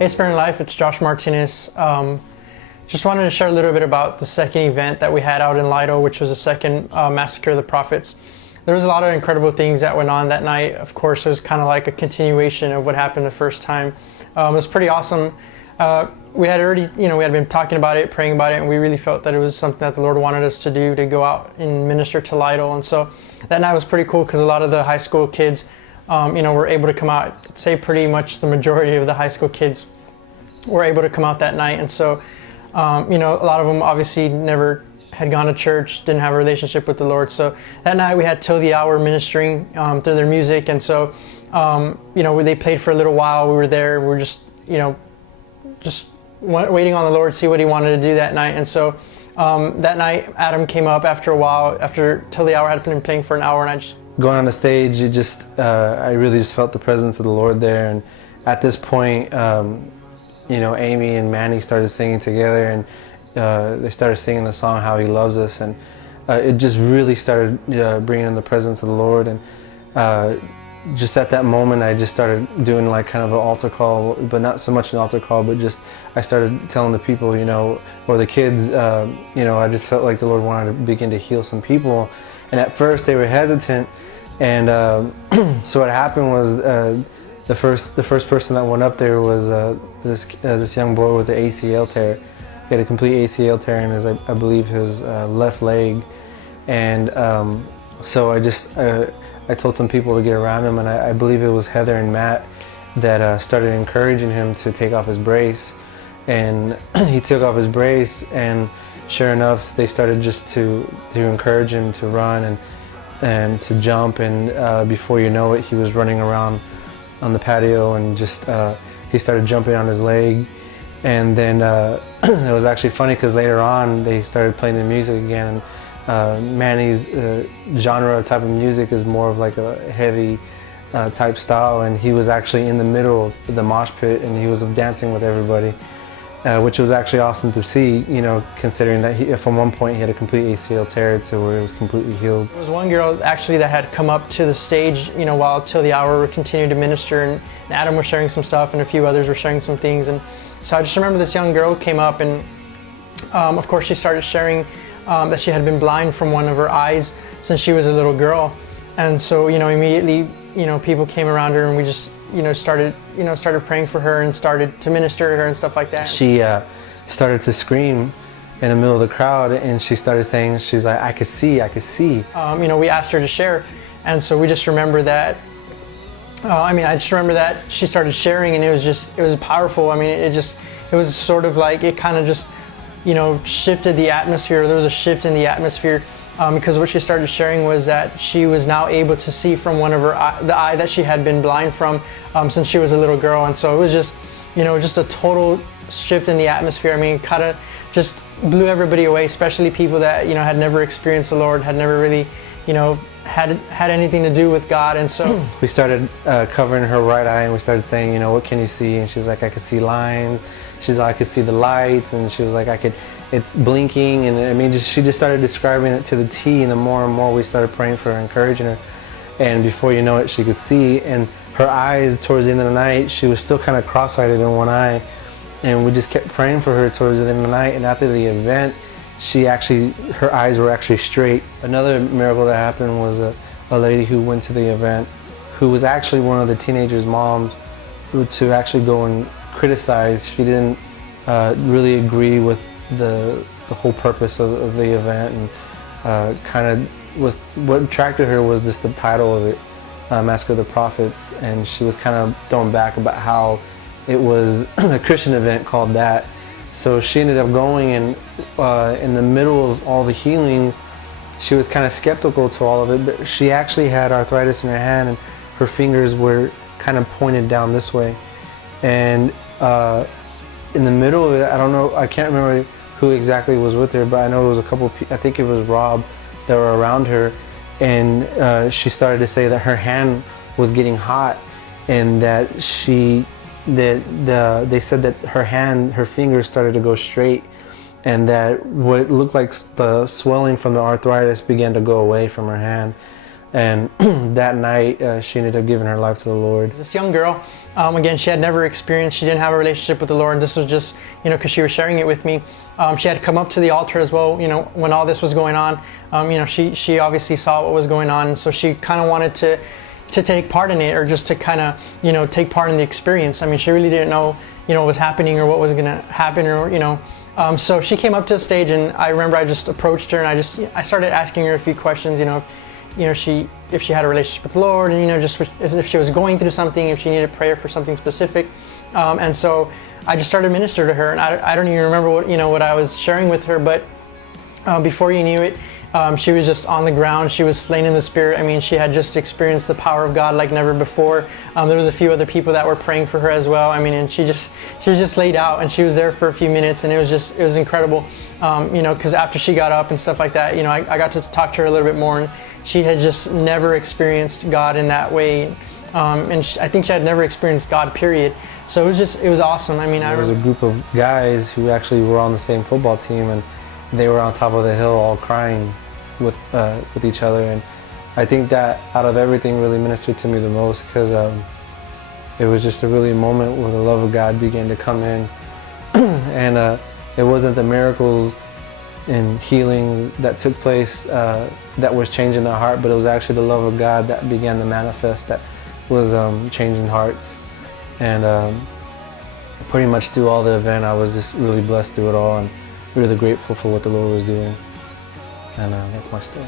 Hey Spirit and Life, it's Josh Martinez. Just wanted to share a little bit about the second event that we had out in Lido, which was the second Massacre of the Prophets. There was a lot of incredible things that went on that night. Of course, it was kind of like a continuation of what happened the first time. It was pretty awesome. We had already, we had been talking about it, praying about it, and we really felt that it was something that the Lord wanted us to do, to go out and minister to Lido. And so that night was pretty cool because a lot of the high school kids, were able to come out. I'd say pretty much the majority of the high school kids were able to come out that night. And so, a lot of them obviously never had gone to church, didn't have a relationship with the Lord. So that night we had Till the Hour ministering through their music. And so, they played for a little while. We were there. We were just waiting on the Lord, see what He wanted to do that night. And so that night, Adam came up after a while, after Till the Hour had been playing for an hour, and I just... Going on the stage, I really just felt the presence of the Lord there. And at this point, Amy and Manny started singing together, and they started singing the song "How He Loves Us," and it just really started bringing in the presence of the Lord. And just at that moment, I just started doing like kind of an altar call, but not so much an altar call, but just I started telling the people, or the kids, I just felt like the Lord wanted to begin to heal some people. And at first they were hesitant, and so what happened was the first person that went up there was this young boy with an ACL tear. He had a complete ACL tear in his, I believe, his left leg, and so I told some people to get around him, and I believe it was Heather and Matt that started encouraging him to take off his brace, and he took off his brace, and sure enough, they started just to encourage him to run and to jump, and before you know it, he was running around on the patio, and just he started jumping on his leg. And then it was actually funny because later on they started playing the music again. Manny's genre type of music is more of like a heavy type style, and he was actually in the middle of the mosh pit, and he was dancing with everybody. Which was actually awesome to see, considering that from one point he had a complete ACL tear to where it was completely healed. There was one girl actually that had come up to the stage, while Till the Hour continued to minister, and Adam was sharing some stuff, and a few others were sharing some things. And so I just remember this young girl came up, and of course she started sharing that she had been blind from one of her eyes since she was a little girl. And so, immediately, people came around her, and we just started praying for her and started to minister to her and stuff like that. She started to scream in the middle of the crowd, and she started saying, she's like, I could see. We asked her to share, and so we just remember that, I just remember that she started sharing, and it was powerful. It was sort of like, it kind of just, shifted the atmosphere. There was a shift in the atmosphere. Because what she started sharing was that she was now able to see from one of the eye that she had been blind from since she was a little girl. And so it was just, just a total shift in the atmosphere. Kind of just blew everybody away, especially people that, had never experienced the Lord, had never really, had anything to do with God. And so we started covering her right eye, and we started saying, what can you see? And she's like, I could see lines. She's like, I could see the lights. And she was like, it's blinking. And she just started describing it to the T, and the more we started praying for her, encouraging her. And before you know it, she could see. And her eyes, towards the end of the night, she was still kind of cross-eyed in one eye. And we just kept praying for her towards the end of the night. And after the event, her eyes were actually straight. Another miracle that happened was a lady who went to the event, who was actually one of the teenagers' moms, to actually go and criticize. She didn't really agree with the whole purpose of the event, and kind of was what attracted her was just the title of it, Massacre of the Prophets, and she was kind of thrown back about how it was a Christian event called that. So she ended up going, and in the middle of all the healings, she was kind of skeptical to all of it, but she actually had arthritis in her hand, and her fingers were kind of pointed down this way. And in the middle of it, I don't know, I can't remember who exactly was with her, but I know it was a couple of people, I think it was Rob, that were around her, and she started to say that her hand was getting hot, and that they said that her fingers started to go straight, and that what looked like the swelling from the arthritis began to go away from her hand. And that night, she ended up giving her life to the Lord. This young girl, again, she had never experienced, she didn't have a relationship with the Lord. And this was just, because she was sharing it with me. She had come up to the altar as well, when all this was going on. She obviously saw what was going on. And so she kind of wanted to take part in it, or just to kind of, take part in the experience. I mean, she really didn't know, what was happening or what was going to happen, or, so she came up to the stage, and I remember I just approached her, and I started asking her a few questions, if she had a relationship with the Lord, and just if she was going through something, if she needed prayer for something specific, and so I just started to minister to her, and I don't even remember what I was sharing with her, but before you knew it, she was just on the ground. She was slain in the Spirit. I mean, she had just experienced the power of God like never before. There was a few other people that were praying for her as well. I mean, and she was just laid out, and she was there for a few minutes, and it was incredible. Because after she got up and stuff like that, I got to talk to her a little bit more, and she had just never experienced God in that way. I think she had never experienced God, period. So it was awesome. I mean, there was a group of guys who actually were on the same football team, and they were on top of the hill all crying with each other. And I think that out of everything really ministered to me the most, because it was just a really moment where the love of God began to come in. And it wasn't the miracles and healings that took place that was changing their heart, but it was actually the love of God that began to manifest, that was changing hearts. And pretty much through all the event, I was just really blessed through it all, and really grateful for what the Lord was doing. And that's my story.